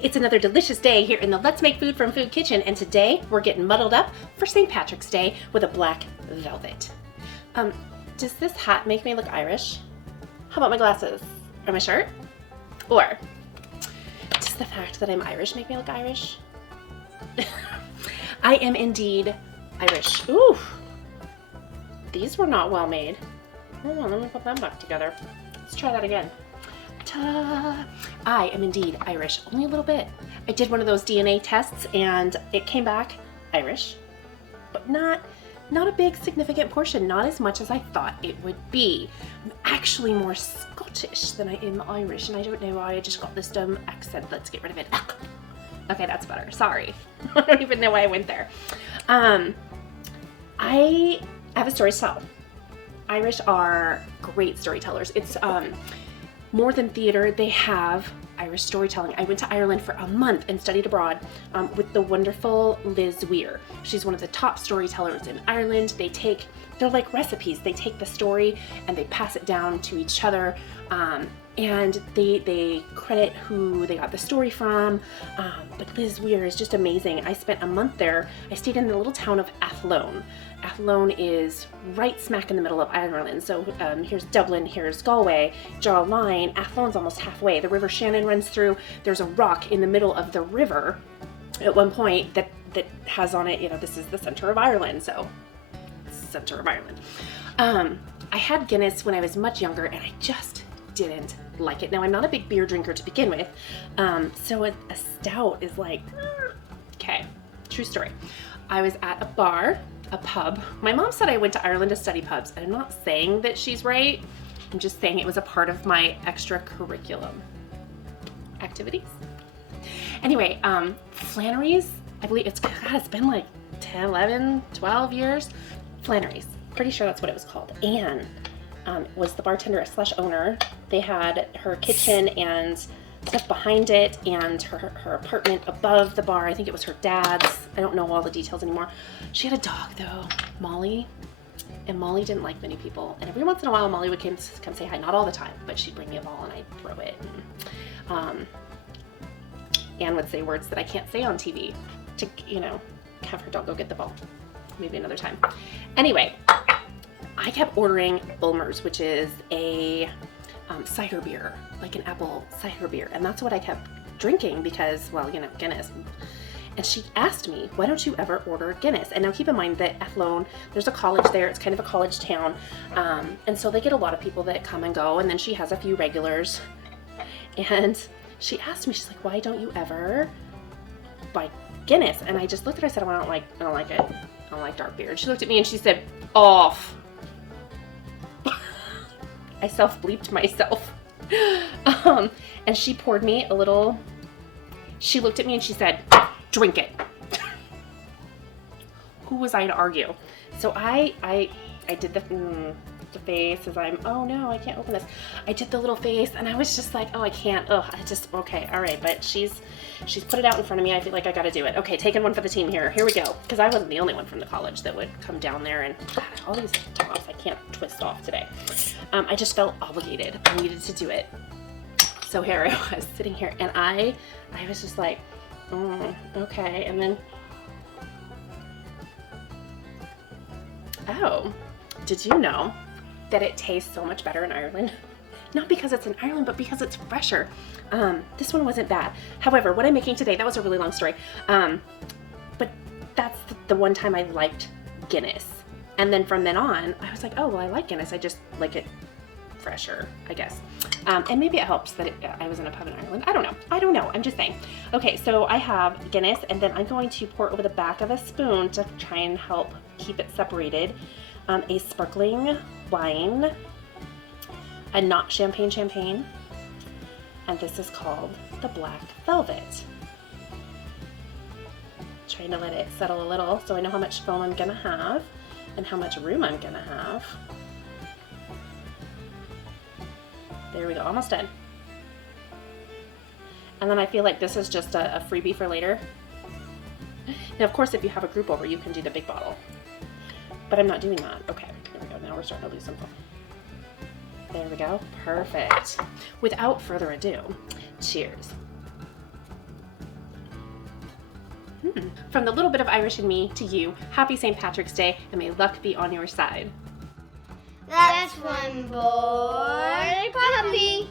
It's another delicious day here in the Let's Make Food from Food Kitchen, and today we're getting muddled up for St. Patrick's Day with a black velvet. Does this hat make me look Irish? How about my glasses? Or my shirt? Or does the fact that I'm Irish make me look Irish? I am indeed Irish. Ooh, these were not well made. Hold on, let me put them back together. Let's try that again. Ta! I am indeed Irish, only a little bit. I did one of those DNA tests and it came back Irish, but not a big significant portion, not as much as I thought it would be. I'm actually more Scottish than I am Irish, and I don't know why. I just got this dumb accent. Let's get rid of it. Okay, that's better. Sorry. I don't even know why I went there. I have a story to tell. Irish are great storytellers. It's more than theater, they have Irish storytelling. I went to Ireland for a month and studied abroad with the wonderful Liz Weir. She's one of the top storytellers in Ireland. They're like recipes. They take the story and they pass it down to each other, and they credit who they got the story from. But Liz Weir is just amazing. I spent a month there. I stayed in the little town of Athlone. Athlone is right smack in the middle of Ireland. So here's Dublin, here's Galway. Draw a line. Athlone's almost halfway. The River Shannon runs through. There's a rock in the middle of the river at one point that has on it, this is the center of Ireland. So center of Ireland. I had Guinness when I was much younger and I just didn't like it. Now, I'm not a big beer drinker to begin with. So a stout is like, okay, true story. I was at a pub. My mom said I went to Ireland to study pubs, and I'm not saying that she's right. I'm just saying it was a part of my extracurriculum activities. Anyway, Flannery's, I believe it's been like 10, 11, 12 years. Flannery's, pretty sure that's what it was called. Anne was the bartender / owner. They had her kitchen and stuff behind it, and her apartment above the bar. I think it was her dad's. I don't know all the details anymore. She had a dog though, Molly, and Molly didn't like many people. And every once in a while, Molly would come say hi. Not all the time, but she'd bring me a ball and I'd throw it. And, Anne would say words that I can't say on TV to, have her dog go get the ball. Maybe another time. Anyway, I kept ordering Bulmers, which is a cider beer, like an apple cider beer. And that's what I kept drinking because, well, Guinness. And she asked me, why don't you ever order Guinness? And now keep in mind that Athlone, there's a college there. It's kind of a college town. And so they get a lot of people that come and go. And then she has a few regulars. And she asked me, she's like, why don't you ever buy Guinness? And I just looked at her, I said, well, I don't like it. I don't like dark beer. And she looked at me and she said, off. I self-bleeped myself. And she poured me a little, she looked at me and she said, drink it. Who was I to argue? So I did the face as oh no, I can't open this. I did the little face and I was just like, oh, I can't. Okay, all right. But she's put it out in front of me. I feel like I got to do it. Okay, taking one for the team here. Here we go. Because I wasn't the only one from the college that would come down there, and all these tops I can't twist off today. I just felt obligated. I needed to do it. So here I was sitting here and I was just like, okay. And then, oh, did you know that it tastes so much better in Ireland? Not because it's in Ireland, but because it's fresher. This one wasn't bad. However, what I'm making today, that was a really long story. But that's the one time I liked Guinness. And then from then on, I was like, oh, well, I like Guinness. I just like it fresher, I guess. And maybe it helps that I was in a pub in Ireland. I don't know. I'm just saying. Okay, so I have Guinness, and then I'm going to pour over the back of a spoon to try and help keep it separated. A sparkling wine, a not champagne, and this is called the Black Velvet. Trying to let it settle a little so I know how much foam I'm gonna have and how much room I'm gonna have. There we go, almost done. And then I feel like this is just a freebie for later. Now, of course, if you have a group over, you can do the big bottle. But I'm not doing that. Okay, here we go. Now we're starting to lose some foam. There we go. Perfect. Without further ado, cheers. From the little bit of Irish in me to you, happy St. Patrick's Day, and may luck be on your side. That's one boy puppy.